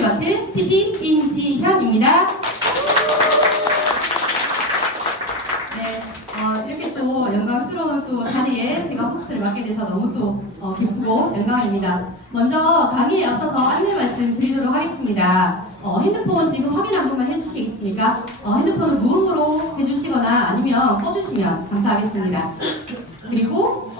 호스트를 맡은 PT 임지현입니다. 네, 이렇게 또 영광스러운 또 자리에 제가 호스트를 맡게 돼서 너무 또 기쁘고 영광입니다. 먼저 강의에 앞서서 안내 말씀 드리도록 하겠습니다. 핸드폰 지금 확인 한 번만 해주시겠습니까? 핸드폰을 무음으로 해주시거나 아니면 꺼주시면 감사하겠습니다. 그리고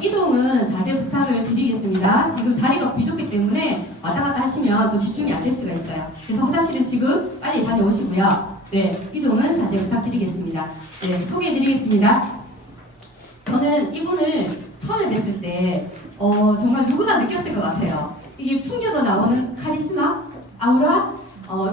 이동은 자제 부탁을 드리겠습니다. 지금 자리가 부족하기 때문에 왔다 갔다 하시면 또 집중이 안 될 수가 있어요. 그래서 화장실은 지금 빨리 다녀오시고요. 네, 이동은 자제 부탁드리겠습니다. 네, 소개해드리겠습니다. 저는 이분을 처음에 뵀을 때 정말 누구나 느꼈을 것 같아요. 이게 풍겨져 나오는 카리스마, 아우라,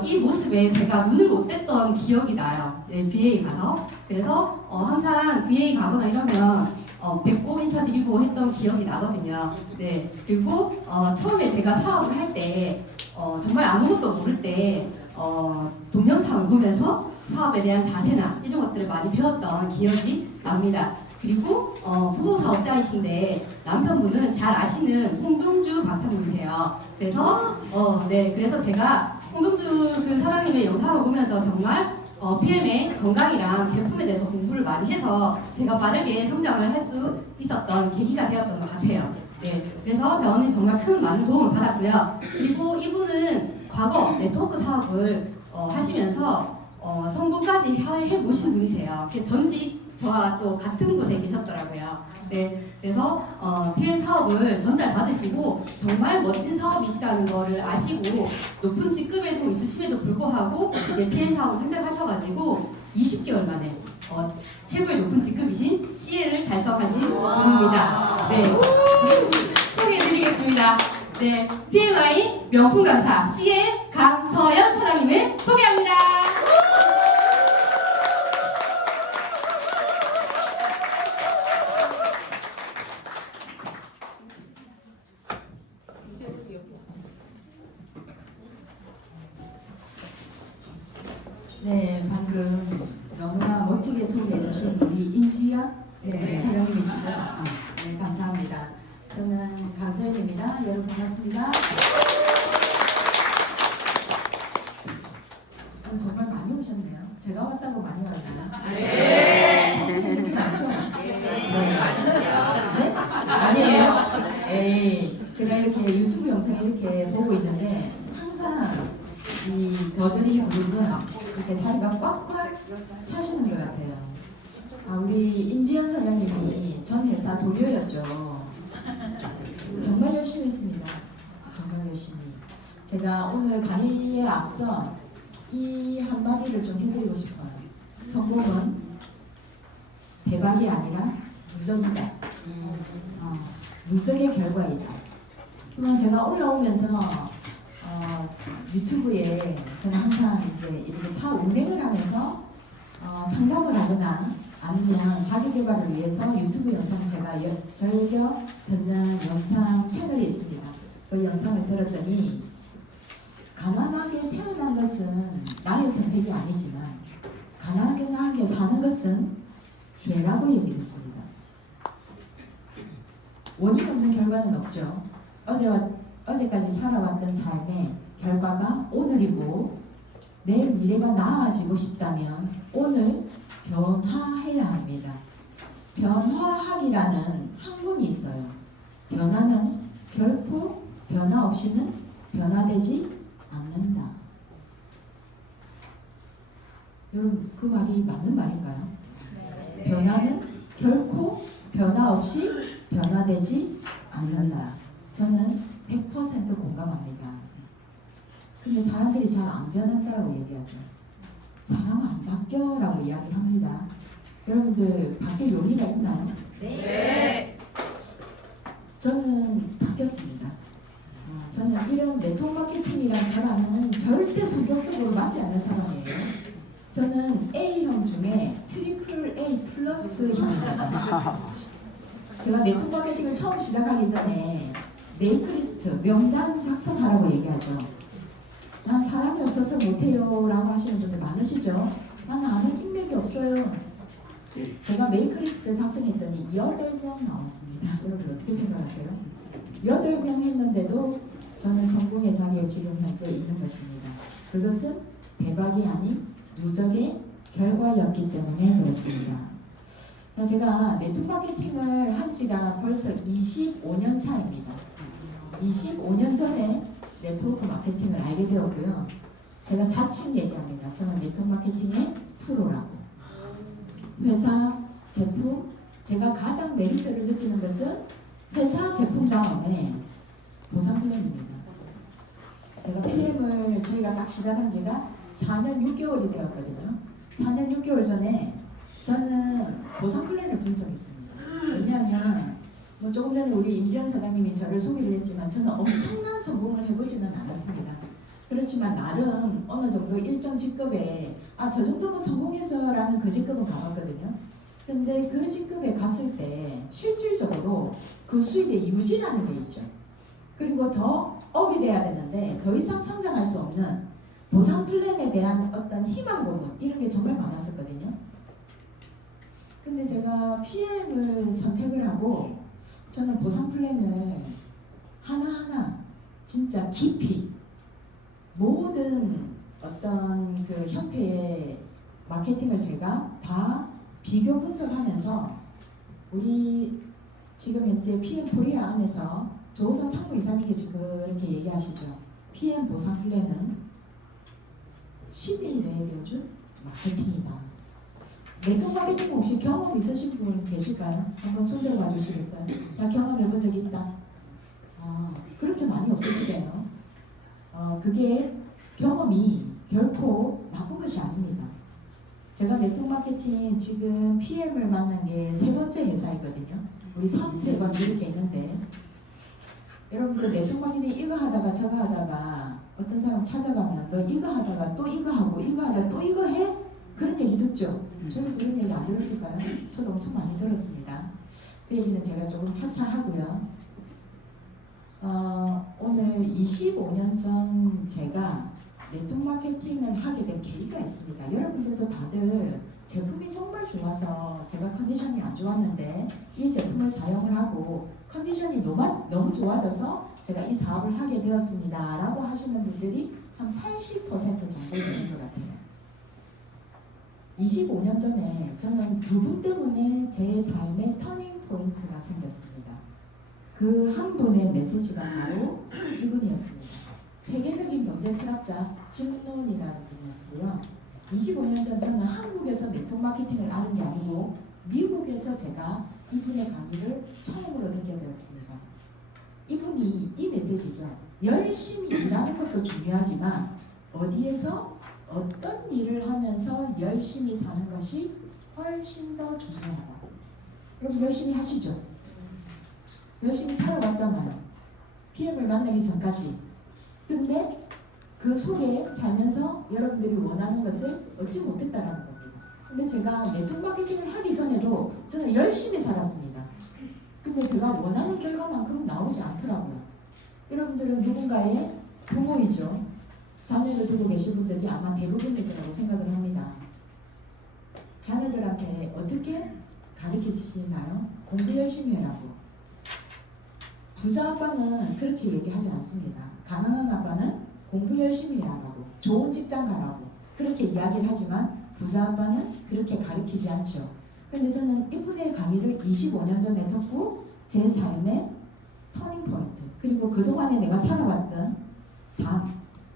이 모습에 제가 눈을 못 뗐던 기억이 나요. 네, BA 가서. 그래서 항상 BA 가거나 이러면 뵙고 인사드리고 했던 기억이 나거든요. 네, 그리고 처음에 제가 사업을 할 때 정말 아무것도 모를 때 동영상을 보면서 사업에 대한 자세나 이런 것들을 많이 배웠던 기억이 납니다. 그리고 부부 사업자이신데 남편분은 잘 아시는 홍동주 박사님이세요. 그래서 네, 그래서 제가 홍동주 그 사장님의 영상을 보면서 정말 PM의 건강이랑 제품에 대해서 공부를 많이 해서 제가 빠르게 성장을 할 수 있었던 계기가 되었던 것 같아요. 네, 그래서 저는 정말 많은 도움을 받았고요. 그리고 이분은 과거 네트워크 사업을 하시면서 성공까지 해보신 분이세요. 전직 저와 또 같은 곳에 계셨더라고요. 네, 그래서 PM 사업을 전달받으시고 정말 멋진 사업이시라는 거를 아시고 높은 직급에도 있으심에도 불구하고 이제 PM 사업을 선택하셔가지고 20개월 만에 최고의 높은 직급이신 CL을 달성하신 분입니다. 네, 소개해드리겠습니다. 네, PMI 명품 강사 CL 강서연 사장님을 소개합니다. 네, 방금 너무나 멋지게 소개해 주신 우리 임지연 사장님이시죠? 네, 감사합니다. 저는 강서연입니다. 여러분 반갑습니다. 정말 많이 오셨네요. 제가 왔다고 많이 왔나요? 네. 그렇죠? 네? 아니에요? 에이, 제가 이렇게 유튜브 영상 이렇게 보고 있는데 항상 이 더들이 부분은 이렇게 자리가 꽉꽉 차시는 것 같아요. 우리 임지연 사장님이 전 회사 동료였죠. 정말 열심히 했습니다. 정말 열심히. 제가 오늘 강의에 앞서 이 한마디를 좀 해드리고 싶어요. 성공은 대박이 아니라 누적이다. 누적의 결과이다. 그럼 제가 올라오면서 유튜브에 저는 항상 이제 이렇게 차 운행을 하면서 상담을 하거나 아니면 자기 개발을 위해서 유튜브 영상을 제가 즐겨 듣는 영상 채널이 있습니다. 그 영상을 들었더니 가난하게 태어난 것은 나의 선택이 아니지만 가난하게 사는 것은 죄라고 얘기했습니다. 원인 없는 결과는 없죠. 어제까지 살아왔던 삶의 결과가 오늘이고 내 미래가 나아지고 싶다면 오늘 변화해야 합니다. 변화하기라는 학문이 있어요. 변화는 결코 변화 없이는 변화되지 않는다. 여러분 그 말이 맞는 말인가요? 네. 변화는 결코 변화 없이 변화되지 않는다. 저는 100% 공감합니다. 근데 사람들이 잘 안 변한다고 얘기하죠. 사람 안 바뀌어라고 이야기를 합니다. 여러분들 바뀔 용의가 있나요? 네. 저는 바뀌었습니다. 저는 이런 네트워크 마케팅이란 저랑은 절대 성격적으로 맞지 않는 사람이에요. 저는 A형 중에 트리플 A 플러스형입니다. 제가 네트워크 마케팅을 처음 시작하기 전에 메이크리스트, 명단 작성하라고 얘기하죠. 난 사람이 없어서 못해요 라고 하시는 분들 많으시죠? 난 아는 인맥이 없어요. 제가 메이크리스트 작성했더니 8명 나왔습니다. 여러분 어떻게 생각하세요? 8명 했는데도 저는 성공의 자리에 속에 지금 현재 있는 것입니다. 그것은 대박이 아닌 누적의 결과였기 때문에 그렇습니다. 자, 제가 네트워크 마케팅을 한 지가 벌써 25년 차입니다. 25년 전에 네트워크 마케팅을 알게 되었고요. 제가 자칭 얘기합니다. 저는 네트워크 마케팅의 프로라고. 회사, 제품, 제가 가장 메리트를 느끼는 것은 회사 제품 다음에 보상 플랜입니다. 제가 PM을 저희가 딱 시작한 지가 4년 6개월이 되었거든요. 4년 6개월 전에 저는 보상 플랜을 분석했습니다. 왜냐하면 뭐 조금 전에 우리 임지연 사장님이 저를 소개를 했지만 저는 엄청난 성공을 해보지는 않았습니다. 그렇지만 나름 어느 정도 일정 직급에 저 정도면 성공해서라는 그 직급은 가봤거든요. 근데 그 직급에 갔을 때 실질적으로 그 수입의 유지라는 게 있죠. 그리고 더 업이 돼야 되는데 더 이상 성장할 수 없는 보상 플랜에 대한 어떤 희망 고문 이런 게 정말 많았었거든요. 근데 제가 PM을 선택을 하고 저는 보상 플랜을 하나하나 진짜 깊이 모든 어떤 그 형태의 마케팅을 제가 다 비교 분석하면서 우리 지금 현재 PM 코리아 안에서 조우성 상무이사님께서 그렇게 얘기하시죠. PM 보상 플랜은 시대에 내려준 마케팅이다. 네트워크 마케팅 혹시 경험 있으신 분 계실까요? 한번 손 들어봐 주시겠어요? 나 경험해본 적 있다. 그렇게 많이 없으시대요. 그게 경험이 결코 나쁜 것이 아닙니다. 제가 네트워크 마케팅 지금 PM을 만난 게 3번째 회사이거든요. 우리 3번 이렇게 있는데 여러분들 네트워크 마케팅 이거 하다가 저거 하다가 어떤 사람 찾아가면 너 이거 하다가 또 이거 하고 이거 하다가 또 이거 해? 그런 얘기 듣죠? 저는 그런 얘기 안 들었을까요? 저도 엄청 많이 들었습니다. 그 얘기는 제가 조금 차차 하고요. 오늘 25년 전 제가 네트워크 마케팅을 하게 된 계기가 있습니다. 여러분들도 다들 제품이 정말 좋아서 제가 컨디션이 안 좋았는데 이 제품을 사용을 하고 컨디션이 너무 좋아져서 제가 이 사업을 하게 되었습니다. 라고 하시는 분들이 한 80% 정도 되는 것 같아요. 25년 전에 저는 두 분 때문에 제 삶의 터닝 포인트가 생겼습니다. 그 한 분의 메시지가 바로 이분이었습니다. 세계적인 경제 철학자 짐론이라는 분이었고요. 25년 전 저는 한국에서 네트워크 마케팅을 아는 게 아니고 미국에서 제가 이분의 강의를 처음으로 듣게 되었습니다. 이분이 이 메시지죠. 열심히 일하는 것도 중요하지만 어디에서 어떤 일을 하면서 열심히 사는 것이 훨씬 더 중요하다. 여러분 열심히 하시죠. 열심히 살아왔잖아요. PM을 만나기 전까지. 근데 그 속에 살면서 여러분들이 원하는 것을 얻지 못했다는 겁니다. 근데 제가 네트워크 마케팅을 하기 전에도 저는 열심히 살았습니다. 근데 제가 원하는 결과만큼 나오지 않더라고요. 여러분들은 누군가의 부모이죠. 자녀를 두고 계신 분들이 아마 대부분일 거라고 생각을 합니다. 자녀들한테 어떻게 가르치시나요? 공부 열심히 해라고. 부자 아빠는 그렇게 얘기하지 않습니다. 가난한 아빠는 공부 열심히 해라고, 좋은 직장 가라고 그렇게 이야기를 하지만 부자 아빠는 그렇게 가르치지 않죠. 근데 저는 이분의 강의를 25년 전에 듣고 제 삶의 터닝 포인트 그리고 그동안에 내가 살아왔던 삶,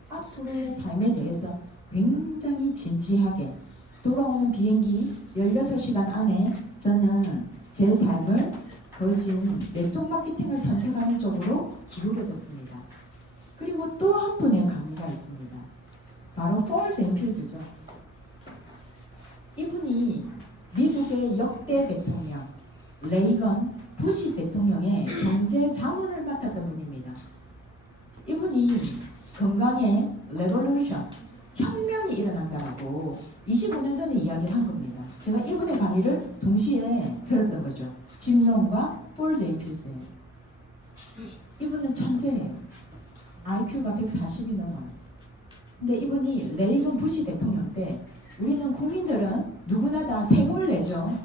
앞으로의 삶에 대해서 굉장히 진지하게 돌아오는 비행기 16시간 안에 저는 제 삶을 거진 네트워크 마케팅을 선택하는 쪽으로 기울어졌습니다. 그리고 또 한 분의 강의가 있습니다. 바로 폴즈 앤 필즈죠. 이분이 미국의 역대 대통령 레이건 부시 대통령의 경제 자문을 맡았던 분입니다. 이분이 건강의 레볼루션 혁명이 일어난다고 25년 전에 이야기를 한 겁니다. 제가 이분의 강의를 동시에 들었던 거죠. 짐론과 폴즈 앤 필즈. 이분은 천재예요. IQ가 140이 넘어요. 근데 이분이 레이건 부시 대통령 때 우리는 국민들은 누구나 다 세금을 내죠.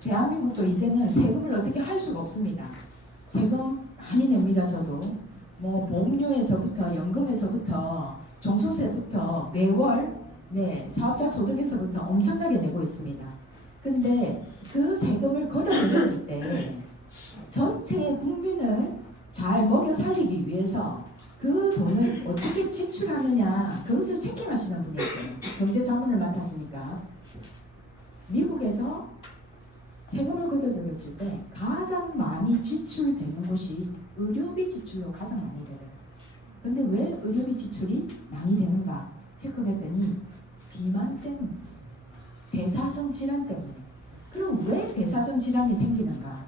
대한민국도 이제는 세금을 어떻게 할 수가 없습니다. 세금 많이 냅니다. 저도 뭐 보험료에서부터 연금에서부터 종소세부터 매월 사업자 소득에서부터 엄청나게 내고 있습니다. 근데 그 세금을 걷어들였을 때 전체 국민을 잘 먹여 살리기 위해서 그 돈을 어떻게 지출하느냐 그것을 책임하시는 분이 있어요. 경제자문을 맡았으니까. 미국에서 세금을 걷어들였을 때 가장 많이 지출되는 곳이 의료비 지출로 가장 많이 돼요. 근데 왜 의료비 지출이 많이 되는가 체크했더니 비만 때문에, 대사성 질환 때문에. 그럼 왜 대사성 질환이 생기는가?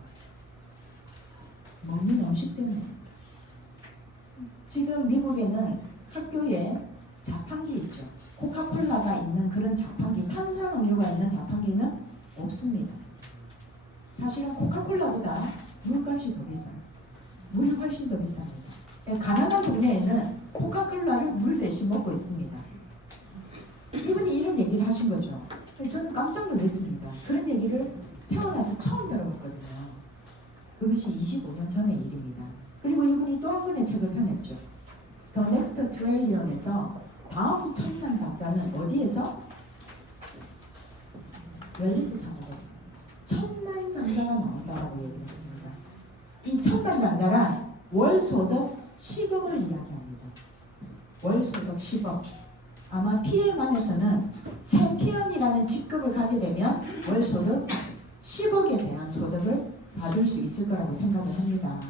먹는 음식 때문에. 지금 미국에는 학교에 자판기 있죠. 코카콜라가 있는 그런 자판기, 탄산음료가 있는 자판기는 없습니다. 사실은 코카콜라보다 물값이 더 비싸요. 물이 훨씬 더 비쌉니다. 가난한 동네에는 코카콜라를 물 대신 먹고 있습니다. 이분이 이런 얘기를 하신 거죠. 저는 깜짝 놀랐습니다. 그런 얘기를 태어나서 처음 들어봤거든요. 그것이 25년 전의 일입니다. 그리고 이분이 또 한 권의 책을 펴냈죠. The Next Trillion에서 다음 천만 장자는 어디에서? 웰리스 장자에서 천만 장자가 나온다고 얘기했습니다. 이 천만 장자란 월 소득 10억을 이야기합니다. 월 소득 10억. 아마 PM 안에서는 챔피언이라는 직급을 가게 되면 월 소득 10억에 대한 소득을 받을 수 있을 거라고 생각을 합니다.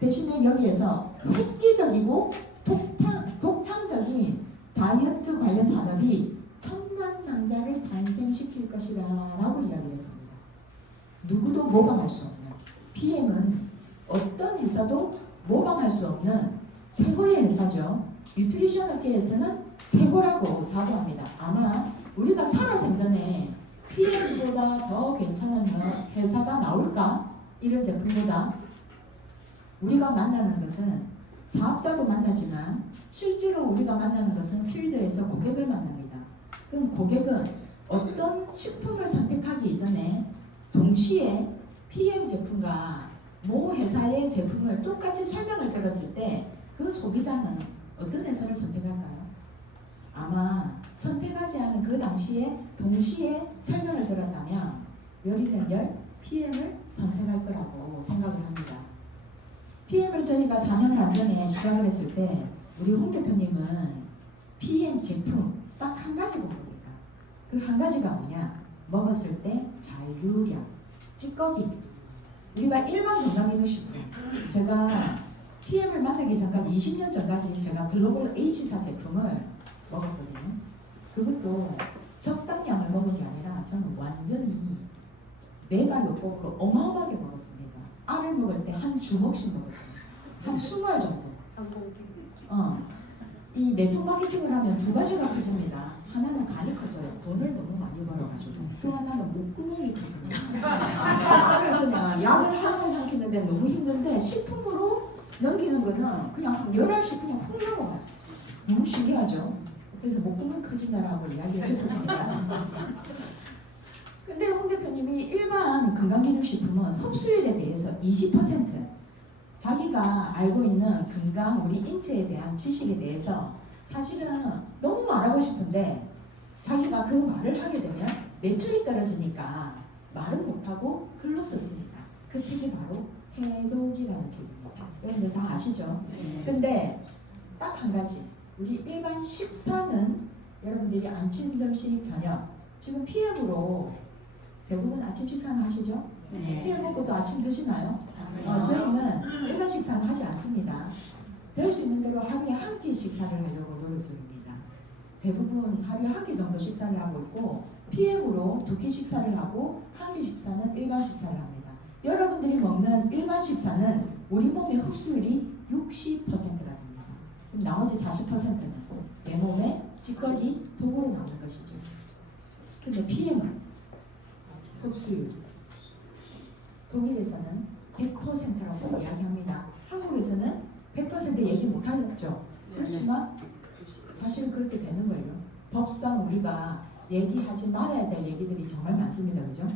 대신에 여기에서 획기적이고 독창적인 다이어트 관련 산업이 천만 장자를 단생시킬 것이다 라고 이야기를 했습니다. 누구도 모방할 수 없는, PM은 어떤 회사도 모방할 수 없는 최고의 회사죠. 뉴트리션 업계에서는 최고라고 자부합니다. 아마 우리가 살아생전에 PM보다 더 괜찮은 회사가 나올까? 이런 제품보다. 우리가 만나는 것은 사업자도 만나지만 실제로 우리가 만나는 것은 필드에서 고객을 만납니다. 그럼 고객은 어떤 식품을 선택하기 이전에 동시에 PM 제품과 모 회사의 제품을 똑같이 설명을 들었을 때 그 소비자는 어떤 회사를 선택할까요? 아마 선택하지 않은 그 당시에 동시에 설명을 들었다면 열이면 열 PM을 선택할 거라고 생각을 합니다. PM을 저희가 4년간 전에 시작을 했을 때 우리 홍 대표님은 PM 제품 딱 한 가지 봅니다. 그 한 가지가 뭐냐? 먹었을 때 잔류량, 찌꺼기. 우리가 일반 건강기능식품, 제가 PM을 만나기 전까지 20년 전까지 제가 글로벌 H사 제품을 먹었거든요. 그것도 적당량을 먹은 게 아니라 저는 완전히 내가 요법으로 어마어마하게 먹었습니다. 알을 먹을 때 한 주먹씩 먹었습니다. 한 20알 정도. 이 네트워크 마케팅을 하면 두 가지가 커집니다. 하나는 간이 커져요. 돈을 너무 많이 벌어가지고. 또 하나는 목구멍이 커져요. 알을 그냥 약을 하나 삼키는데 너무 힘든데 식품으로 넘기는 거는 그냥 한 11시 그냥 훅 넘어가요. 너무 신기하죠? 그래서 목구멍 커진다라고 이야기를 했었습니다. 근데 홍 대표님이 일반 건강기능식품은 흡수율에 대해서 20% 자기가 알고 있는 건강, 우리 인체에 대한 지식에 대해서 사실은 너무 말하고 싶은데 자기가 그 말을 하게 되면 매출이 떨어지니까 말은 못하고 글로 썼습니다. 그 책이 바로 해독이라는 책입니다. 여러분들 다 아시죠? 근데 딱 한 가지, 우리 일반 식사는 여러분들이 아침, 점심, 저녁 지금 PM으로 대부분 아침 식사는 하시죠? 네. PM 먹고 또 아침 드시나요? 저희는 일반 식사는 하지 않습니다. 될 수 있는 대로 하루에 한 끼 식사를 하려고 노력 중입니다. 대부분 하루에 한 끼 정도 식사를 하고 있고 PM으로 2끼 식사를 하고 한 끼 식사는 일반 식사를 합니다. 여러분들이 먹는 일반 식사는 우리 몸의 흡수율이 60%랍니다. 그럼 나머지 40%는 내 몸에 찌꺼기, 독으로 나오는 것이죠. 근데 PM은 흡수율 독일에서는 100%라고 이야기합니다. 한국에서는 100% 얘기 못하겠죠. 그렇지만 사실 그렇게 되는 거예요. 법상 우리가 얘기하지 말아야 될 얘기들이 정말 많습니다. 그죠?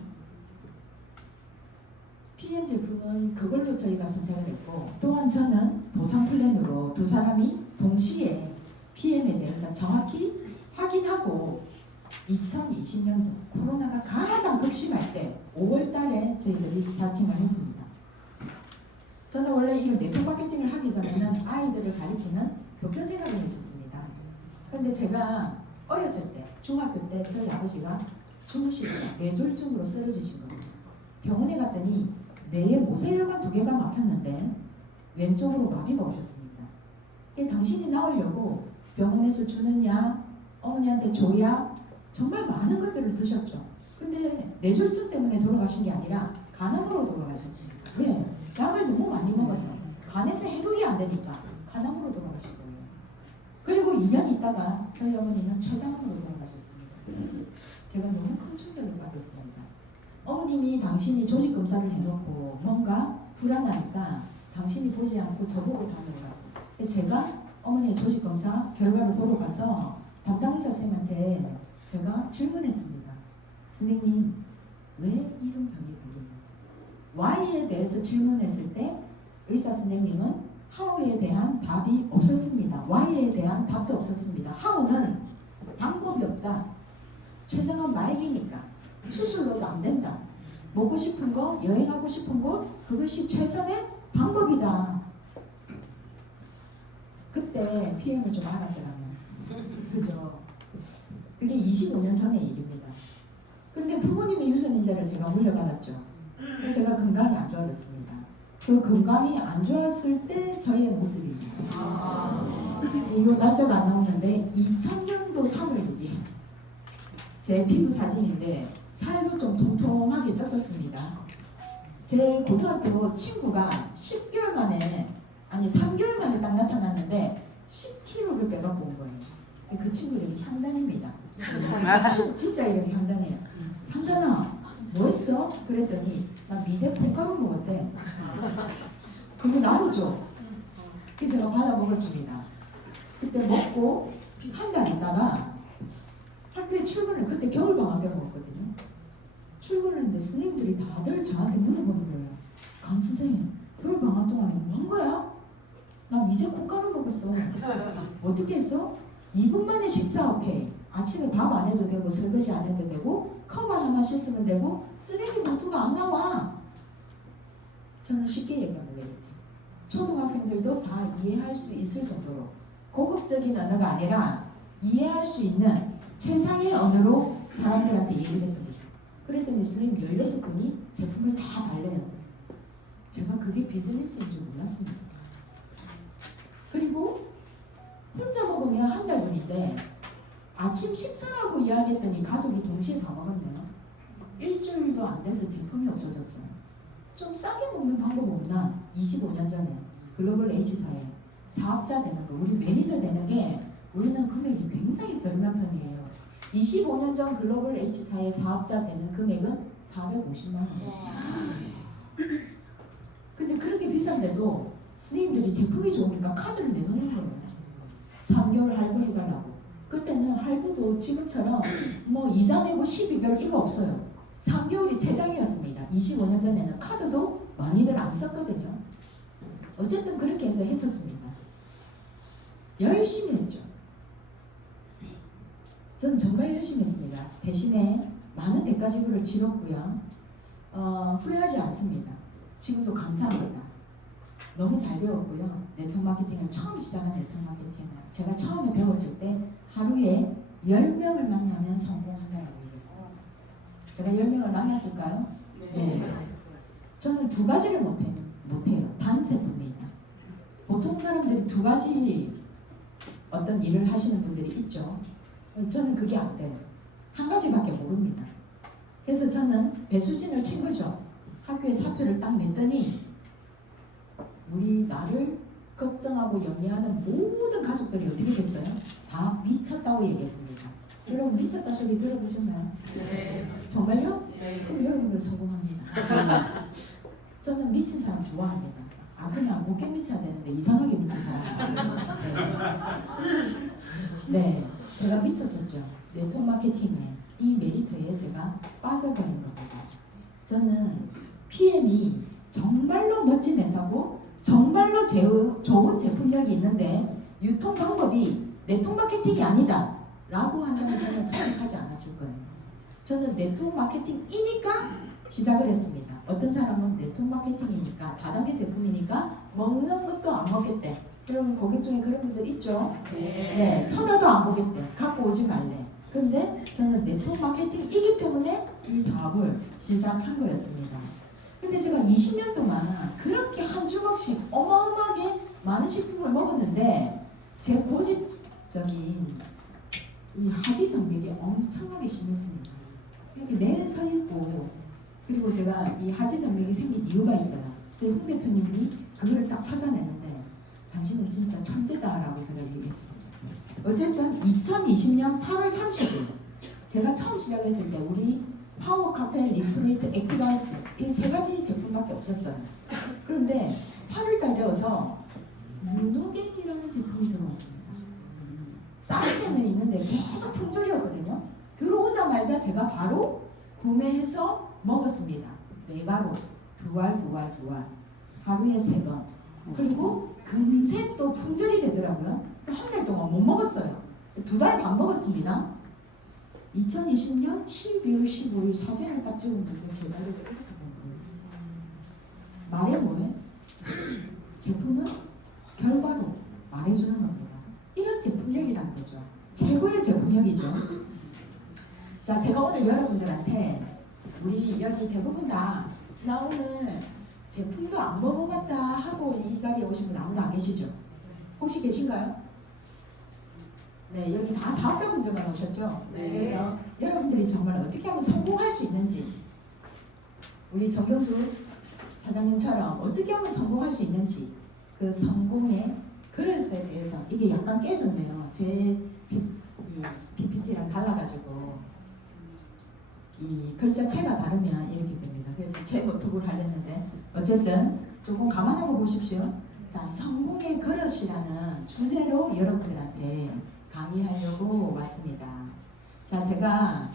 PM 제품은 그걸로 저희가 선택을 했고 또한 저는 보상 플랜으로 두 사람이 동시에 PM에 대해서 정확히 확인하고 2020년도 코로나가 가장 극심할 때 5월 달에 저희들이 스타팅을 했습니다. 저는 원래 이 네트워크 마케팅을 하기 전에는 아이들을 가리키는 교편 생각을 했었습니다. 그런데 제가 어렸을 때, 중학교 때 저희 아버지가 주무시다가 뇌졸중으로 쓰러지신 거예요. 병원에 갔더니 뇌에 모세혈관 2개가 막혔는데 왼쪽으로 마비가 오셨습니다. 당신이 나으려고 병원에서 주는 약, 어머니한테 줘야 정말 많은 것들을 드셨죠. 근데 뇌졸중 때문에 돌아가신 게 아니라 간암으로 돌아가셨습니다. 왜? 약을 너무 많이 먹어서 간에서 해독이 안 되니까 간암으로 돌아가신 거예요. 그리고 2년 있다가 저희 어머니는 췌장암으로 돌아가셨습니다. 제가 너무 큰 충격을 받았습니다. 어머님이 당신이 조직 검사를 해놓고 뭔가 불안하니까 당신이 보지 않고 저보고 다녀오라고. 제가 어머니의 조직 검사 결과를 보러 가서 담당 의사 선생님한테 제가 질문했습니다. 선생님, 왜 이런 병이 걸리나요? Y에 대해서 질문했을 때 의사 선생님은 How에 대한 답이 없었습니다. Y에 대한 답도 없었습니다. How는 방법이 없다. 췌장암 말기니까 수술로도 안 된다. 먹고 싶은 거, 여행하고 싶은 곳, 그것이 최선의 방법이다. 그때 PM을 좀 알았더라면. 그죠? 그게 25년 전의 일입니다. 근데 부모님의 유전인자를 제가 물려받았죠. 그래서 제가 건강이 안 좋아졌습니다. 그 건강이 안 좋았을 때 저의 모습입니다. 이거 날짜가 안 나오는데 2000년도 3월 6일 제 피부 사진인데 살도 좀 통통하게 쪘었습니다. 제 고등학교 친구가 10개월 만에 아니 3개월 만에 딱 나타났는데 10kg를 빼갖고 온 거예요. 그 친구 이름이 향단입니다. 진짜 이름이 향단이에요. 향단아 뭐 했어? 그랬더니 나 미제 콩가루 먹었대. 그거 나도 줘. 그래서 제가 받아 먹었습니다. 그때 먹고 한 달 있다가 학교에 출근을 그때 겨울방학 때로 먹었거든요. 출근을 했는데 선생님들이 다들 저한테 물어보는 거예요. 강 선생님 겨울방학 동안에 뭐 한 거야? 나 미제 콩가루 먹었어. 어떻게 했어? 2분 만에 식사 오케이. 아침에 밥 안 해도 되고 설거지 안 해도 되고 컵 하나만 씻으면 되고 쓰레기 봉투가 안 나와. 저는 쉽게 얘기하는 거예요. 초등학생들도 다 이해할 수 있을 정도로 고급적인 언어가 아니라 이해할 수 있는 최상의 언어로 사람들한테 얘기를 했던 거죠. 그랬더니 선생님 16분이 제품을 다 달래요. 제가 그게 비즈니스인 줄 몰랐습니다. 그리고 혼자 먹으면 한 달분인데 아침 식사라고 이야기했더니 가족이 동시에 다 먹었네요. 일주일도 안 돼서 제품이 없어졌어요. 좀 싸게 먹는 방법 없나? 25년 전에 글로벌 H사에 사업자 되는 거, 우리 매니저 되는 게 우리는 금액이 굉장히 저렴한 편이에요. 25년 전 글로벌 H사의 사업자 되는 금액은 450만 원이었어요. 근데 그렇게 비싼데도 스님들이 제품이 좋으니까 카드를 내놓는 거예요. 3개월 할부해달라고. 그때는 할부도 지금처럼 뭐 이자 내고 12개월 이거 없어요. 3개월이 최장이었습니다. 25년 전에는 카드도 많이들 안 썼거든요. 어쨌든 그렇게 해서 했었습니다. 열심히 했죠. 저는 정말 열심히 했습니다. 대신에 많은 대가 지불을 치렀고요. 후회하지 않습니다. 지금도 감사합니다. 너무 잘 배웠고요. 네트워크 마케팅을 처음 시작한 네트워크 마케팅을 제가 처음에 배웠을 때 하루에 10명을 만나면 성공한다라고 얘기했어요. 제가 10명을 만났을까요? 네. 저는 2가지를 못해요. 단세품입니다. 보통 사람들이 2가지 어떤 일을 하시는 분들이 있죠. 저는 그게 안 돼요. 1가지밖에 모릅니다. 그래서 저는 배수진을 친 거죠. 학교에 사표를 딱 냈더니 우리 나를 걱정하고 염려하는 모든 가족들이 어떻게 됐어요? 다 미쳤다고 얘기했습니다. 여러분 미쳤다 소리 들어보셨나요? 네. 정말요? 네. 그럼 여러분들 성공합니다. 저는 미친 사람 좋아합니다. 그냥 곱게 미쳐야 되는데 이상하게 미친 사람. 네, 제가 미쳤었죠. 네트워크 마케팅에 이 메리트에 제가 빠져버린 겁니다. 저는 PM이 정말로 멋진 회사고 정말로 좋은 제품력이 있는데 유통 방법이 네트워크 마케팅이 아니다 라고 한다면 저는 선택하지 않았을 거예요. 저는 네트워크 마케팅이니까 시작을 했습니다. 어떤 사람은 네트워크 마케팅이니까 다단계 제품이니까 먹는 것도 안 먹겠대. 여러분 고객 중에 그런 분들 있죠? 네, 쳐다도 안 보겠대. 갖고 오지 말래. 근데 저는 네트워크 마케팅이기 때문에 이 사업을 시작한 거였습니다. 근데 제가 20년 동안 그렇게 한 주먹씩 어마어마하게 많은 식품을 먹었는데 제 고집적인 이 하지 성격이 엄청나게 심했습니다. 이렇게 내서 있고 그리고 제가 이 하지 성격이 생긴 이유가 있어요. 저희 홍 대표님이 그거를 딱 찾아내는데 당신은 진짜 천재다라고 제가 얘기했습니다. 어쨌든 2020년 8월 30일 제가 처음 시작했을 때 우리 파워 카페 리스토레이트 액티바이즈 이 세 가지 제품밖에 없었어요. 그런데 8월달 되어서 유노겐이라는 제품이 들어왔습니다. 사이트는 있는데 계속 품절이었거든요. 들어오자마자 제가 바로 구매해서 먹었습니다. 메가로 두 알 하루에 3번. 그리고 금세 또 품절이 되더라고요. 한 달 동안 못 먹었어요. 2달 반 먹었습니다. 2020년 12월 15일 사진을 딱 찍으면서 제가 이렇게 된 거예요. 말해 뭐해? 제품은 결과로 말해주는 겁니다. 이런 제품력이라는 거죠. 최고의 제품력이죠. 자, 제가 오늘 여러분들한테 우리 여기 대부분 다 나 오늘 제품도 안 먹어봤다 하고 이 자리에 오신 분 아무도 안 계시죠? 혹시 계신가요? 네, 여기 다 사업자분들만 오셨죠? 네. 그래서 여러분들이 정말 어떻게 하면 성공할 수 있는지 우리 정경수 사장님처럼 어떻게 하면 성공할 수 있는지 그 성공의 그릇에 대해서 이게 약간 깨졌네요. 제 PPT랑 달라가지고 이 글자체가 다르면 이렇게 됩니다. 그래서 제 노트북을 하려는데 어쨌든 조금 감안하고 보십시오. 자, 성공의 그릇이라는 주제로 여러분들한테 강의하려고 왔습니다. 자, 제가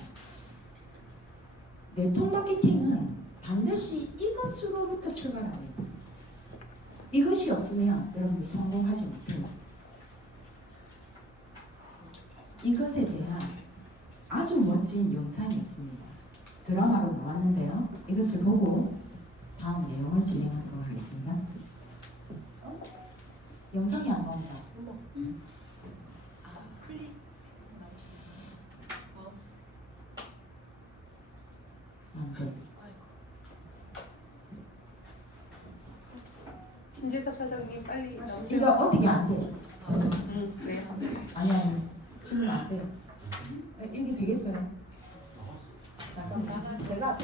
네트워크 마케팅은 반드시 이것으로부터 출발합니다. 이것이 없으면 여러분들 성공하지 못해요. 이것에 대한 아주 멋진 영상이 있습니다. 드라마로 나왔는데요. 이것을 보고 다음 내용을 진행하도록 하겠습니다. 영상이 안 나옵니다. 클릭 마우스. 안 돼. 김재섭 사장님 빨리 나오세요. 이거 어떻게 안 돼? 네. 아니, 질문 안 돼. 이게 되겠어요? 잠깐만. 제가